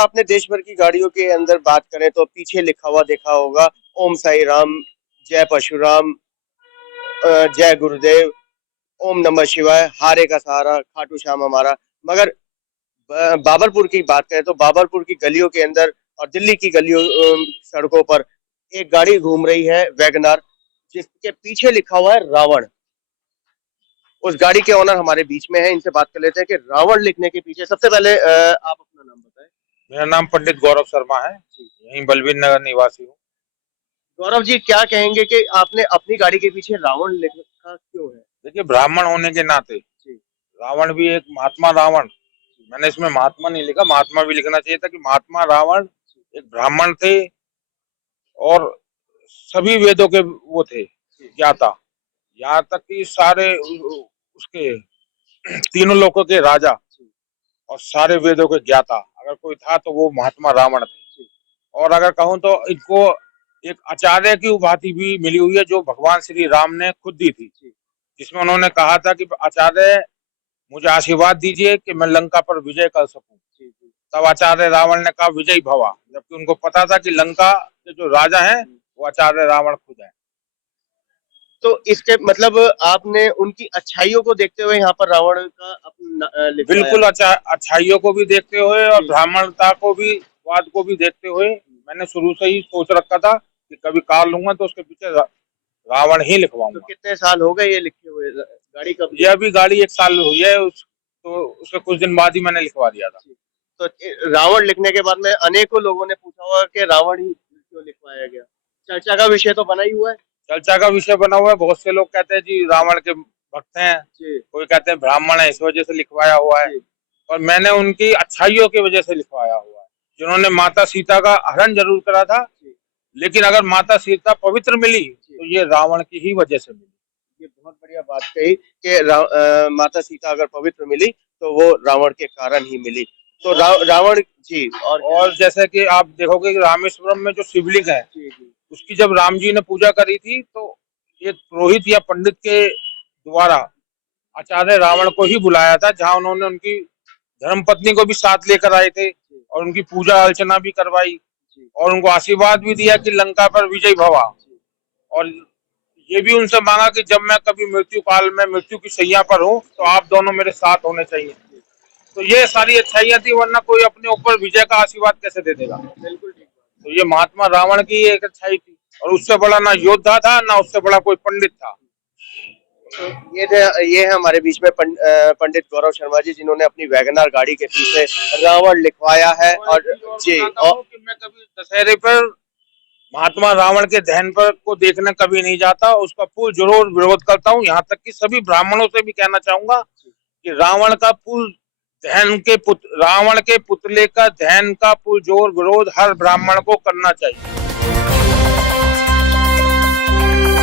आपने देश भर की गाड़ियों के अंदर बात करें तो पीछे लिखा हुआ देखा होगा, ओम साई राम, जय परशुराम, जय गुरुदेव, ओम नमः शिवाय, हारे का सहारा, खाटू श्याम हमारा। मगर बाबरपुर की बात करें तो बाबरपुर की गलियों के अंदर और दिल्ली की गलियों सड़कों पर एक गाड़ी घूम रही है वैगनार, जिसके पीछे लिखा हुआ है रावण। उस गाड़ी के ओनर हमारे बीच में है, इनसे बात कर लेते हैं कि रावण लिखने के पीछे। सबसे पहले आप अपना नाम बताएं। मेरा नाम पंडित गौरव शर्मा है, यहीं बलवीर नगर निवासी हूँ। गौरव जी, क्या कहेंगे कि आपने अपनी गाड़ी के पीछे रावण लिखा क्यों है? देखिए, ब्राह्मण होने के नाते जी। रावण भी एक महात्मा रावण, मैंने इसमें महात्मा नहीं लिखा, महात्मा भी लिखना चाहिए था कि महात्मा रावण एक ब्राह्मण थे और सभी वेदों के वो थे ज्ञाता। यहाँ तक कि सारे उसके तीनों लोकों के राजा और सारे वेदों के ज्ञाता अगर कोई था तो वो महात्मा रावण थे। और अगर कहूँ तो इनको एक आचार्य की उपाधि भी मिली हुई है जो भगवान श्री राम ने खुद दी थी, जिसमें उन्होंने कहा था कि आचार्य मुझे आशीर्वाद दीजिए कि मैं लंका पर विजय कर सकूं। तब आचार्य रावण ने कहा विजय भवा, जबकि उनको पता था कि लंका के जो राजा हैं वो आचार्य रावण खुद है। तो इसके मतलब आपने उनकी अच्छाइयों को देखते हुए यहाँ पर रावण का अपना लिखवाया। बिल्कुल, अच्छाइयों को भी देखते हुए और ब्राह्मणता को भी, वाद को भी देखते हुए मैंने शुरू से ही सोच रखा था कि कभी कार लूंगा तो उसके पीछे रावण ही लिखवाऊंगा। तो कितने साल हो गए ये लिखे हुए? गाड़ी कब? ये अभी गाड़ी 1 साल हुई है, तो उसके कुछ दिन बाद ही मैंने लिखवा दिया था। तो रावण लिखने के बाद में अनेकों लोगों ने पूछा होगा कि रावण ही क्यों लिखवाया गया। चर्चा का विषय तो बना ही हुआ है। चर्चा का विषय बना हुआ है। बहुत से लोग कहते हैं जी रावण के भक्त हैं, कोई कहते हैं ब्राह्मण है इस वजह से लिखवाया हुआ है, और मैंने उनकी अच्छाइयों की वजह से लिखवाया हुआ है। जिन्होंने माता सीता का हरण जरूर करा था, लेकिन अगर माता सीता पवित्र मिली तो ये रावण की ही वजह से मिली। ये बहुत बढ़िया बात कही कि माता सीता अगर पवित्र मिली तो वो रावण के कारण ही मिली। तो रावण जी। और जैसे कि आप देखोगे कि रामेश्वरम में जो शिवलिंग है, उसकी जब राम जी ने पूजा करी थी तो एक पुरोहित या पंडित के द्वारा आचार्य रावण को ही बुलाया था, जहां उन्होंने उनकी धर्मपत्नी को भी साथ लेकर आए थे और उनकी पूजा अर्चना भी करवाई और उनको आशीर्वाद भी दिया कि लंका पर विजय भवा। और ये भी उनसे मांगा कि जब मैं कभी मृत्यु काल में मृत्यु की शैया पर हूँ तो आप दोनों मेरे साथ होने चाहिए। तो ये सारी अच्छाइयां थी, वरना कोई अपने ऊपर विजय का आशीर्वाद कैसे दे देगा। बिल्कुल ठीक। तो ये महात्मा रावण की एक अच्छाई थी, और उससे बड़ा ना योद्धा था ना उससे बड़ा कोई पंडित था। तो ये है हमारे बीच में पंडित गौरव शर्मा जी, जिन्होंने अपनी वैगनार गाड़ी के पीछे रावण लिखवाया है। और जी, और कि मैं कभी दशहरे पर महात्मा रावण के दहन पर को देखने कभी नहीं जाता, उसका पुल जरूर विरोध करता हूँ। यहाँ तक कि सभी ब्राह्मणों से भी कहना चाहूंगा कि रावण का पुल दहन के रावण के पुतले का दहन का पुरजोर विरोध हर ब्राह्मण को करना चाहिए।